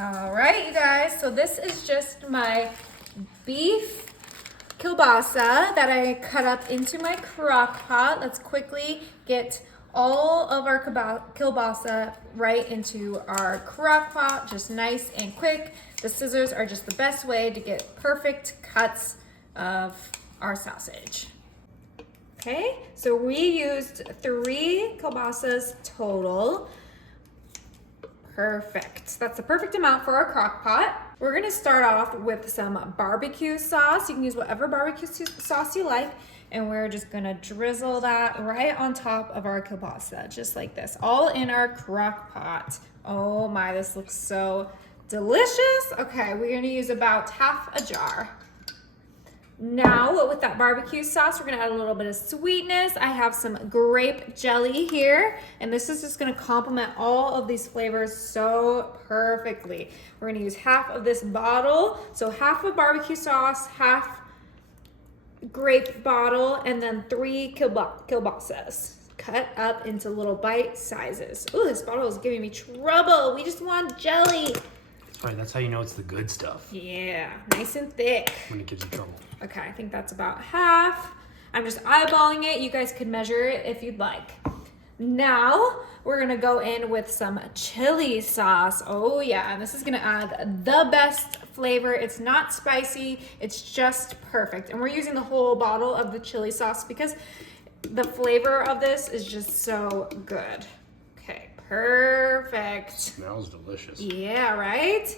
All right, you guys, so this is just my beef kielbasa that I cut up into my crock pot. Let's quickly get all of our kielbasa right into our crock pot, just nice and quick. The scissors are just the best way to get perfect cuts of our sausage. Okay, so we used 3 kielbasas total. Perfect. That's the perfect amount for our crock pot. We're gonna start off with some barbecue sauce. You can use whatever barbecue sauce you like. And we're just gonna drizzle that right on top of our kielbasa, just like this, all in our crock pot. Oh my, this looks so delicious. Okay, we're gonna use about half a jar. Now, with that barbecue sauce, we're gonna add a little bit of sweetness. I have some grape jelly here, and this is just gonna complement all of these flavors so perfectly. We're gonna use half of this bottle, so half of barbecue sauce, half grape bottle, and then 3 kielbasas cut up into little bite sizes. Ooh, this bottle is giving me trouble. We just want jelly. That's right, that's how you know it's the good stuff. Yeah, nice and thick. When it gives you trouble. Okay, I think that's about half. I'm just eyeballing it. You guys could measure it if you'd like. Now, we're gonna go in with some chili sauce. Oh yeah, and this is gonna add the best flavor. It's not spicy, it's just perfect. And we're using the whole bottle of the chili sauce because the flavor of this is just so good. Okay, perfect. Smells delicious. Yeah, right?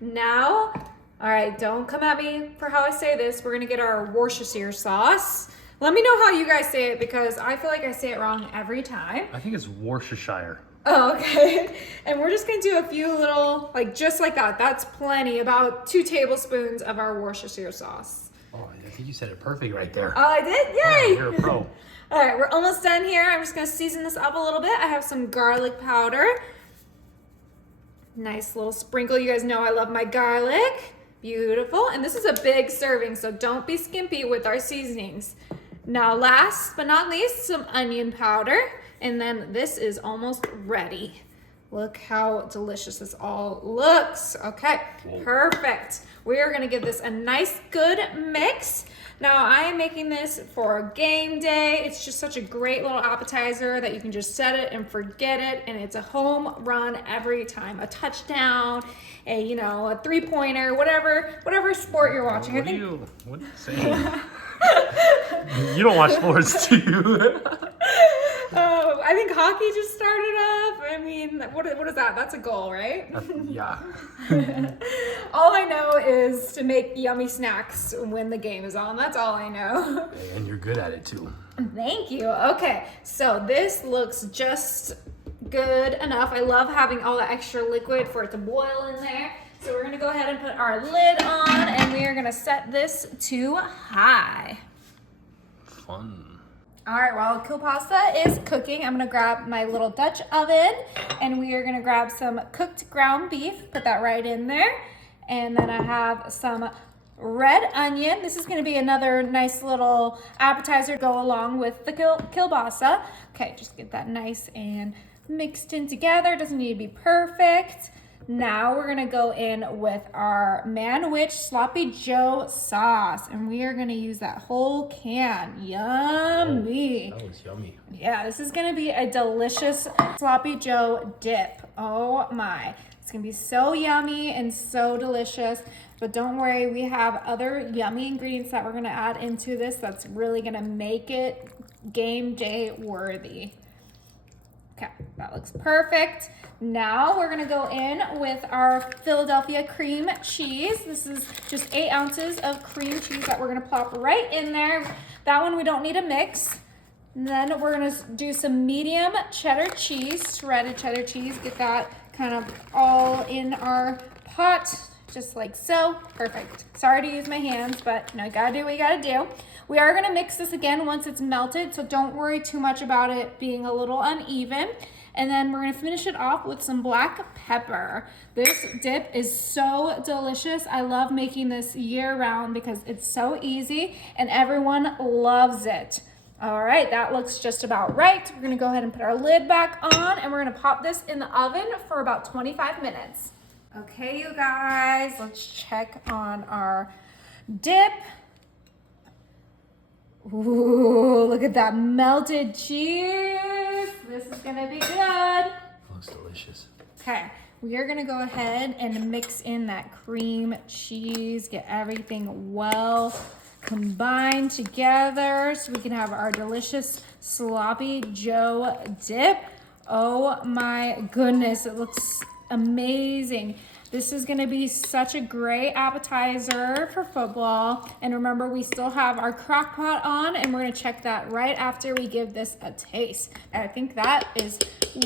Now, all right, don't come at me for how I say this. We're gonna get our Worcestershire sauce. Let me know how you guys say it because I feel like I say it wrong every time. I think it's Worcestershire. Oh, okay. And we're just gonna do a few little, like just like that. That's plenty, about 2 tablespoons of our Worcestershire sauce. Oh, I think you said it perfect right there. Oh, I did? Yay! Yeah, you're a pro. All right, we're almost done here. I'm just gonna season this up a little bit. I have some garlic powder. Nice little sprinkle. You guys know I love my garlic. Beautiful. And this is a big serving, so don't be skimpy with our seasonings. Now, last but not least, some onion powder. And then this is almost ready. Look how delicious this all looks. Okay, perfect. We are gonna give this a nice, good mix. Now, I am making this for game day. It's just such a great little appetizer that you can just set it and forget it, and it's a home run every time. A touchdown, a 3-pointer, whatever sport you're watching. What are you saying? You don't watch sports, do you? I think hockey just started up. I mean, what is that? That's a goal, right? Yeah. All I know is to make yummy snacks when the game is on. That's all I know. And you're good at it too. Thank you. Okay, so this looks just good enough. I love having all the extra liquid for it to boil in there. So we're gonna go ahead and put our lid on, and we are gonna set this to high. Fun. All right, while kielbasa is cooking, I'm gonna grab my little Dutch oven, and we are gonna grab some cooked ground beef, put that right in there. And then I have some red onion. This is gonna be another nice little appetizer to go along with the kielbasa. Okay, just get that nice and mixed in together. Doesn't need to be perfect. Now we're gonna go in with our Man-Wich Sloppy Joe sauce, and we are gonna use that whole can. Yummy. That was yummy. Yeah, this is gonna be a delicious Sloppy Joe dip. Oh my, it's gonna be so yummy and so delicious. But don't worry, we have other yummy ingredients that we're gonna add into this that's really gonna make it game day worthy. Okay, that looks perfect. Now we're gonna go in with our Philadelphia cream cheese. This is just 8 ounces of cream cheese that we're gonna plop right in there. That one we don't need a mix. And then we're gonna do some medium cheddar cheese, shredded cheddar cheese. Get that kind of all in our pot, just like so. Perfect. Sorry to use my hands, but I gotta do what you gotta do. We are gonna mix this again once it's melted, so don't worry too much about it being a little uneven. And then we're gonna finish it off with some black pepper. This dip is so delicious. I love making this year round because it's so easy and everyone loves it. All right, that looks just about right. We're gonna go ahead and put our lid back on, and we're gonna pop this in the oven for about 25 minutes. Okay, you guys, let's check on our dip. Ooh, look at that melted cheese. This is gonna be good. Looks delicious. Okay, we are gonna go ahead and mix in that cream cheese, get everything well combined together so we can have our delicious sloppy Joe dip. Oh my goodness, it looks amazing. This is gonna be such a great appetizer for football. And remember, we still have our crock pot on, and we're gonna check that right after we give this a taste. I think that is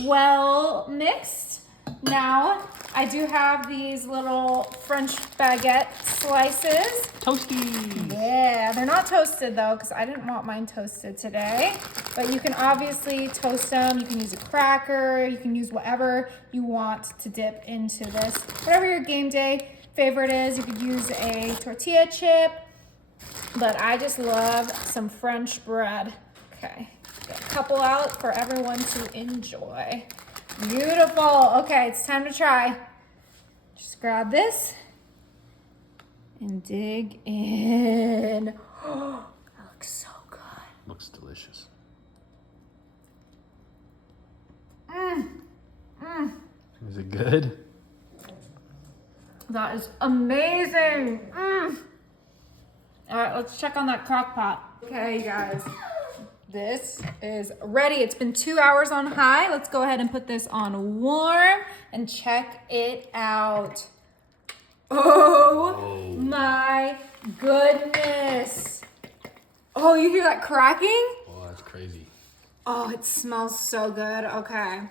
well mixed. Now, I do have these little French baguette slices. Toasty. Yeah, they're not toasted though, because I didn't want mine toasted today. But you can obviously toast them. You can use a cracker. You can use whatever you want to dip into this. Whatever your game day favorite is, you could use a tortilla chip. But I just love some French bread. Okay, get a couple out for everyone to enjoy. Beautiful. Okay, it's time to try. Just grab this and dig in. Oh, that looks so good. Looks delicious. Is it good? That is amazing. All right, let's check on that crock pot. Okay, you guys. This is ready. It's been 2 hours on high. Let's go ahead and put this on warm and check it out. Oh my goodness. Oh, you hear that cracking? Oh, that's crazy. Oh, it smells so good. Okay,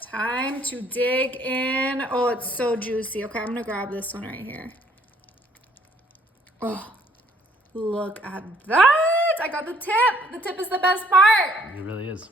time to dig in. Oh, it's so juicy. Okay, I'm gonna grab this one right here. Oh, look at that. I got the tip. The tip is the best part. It really is.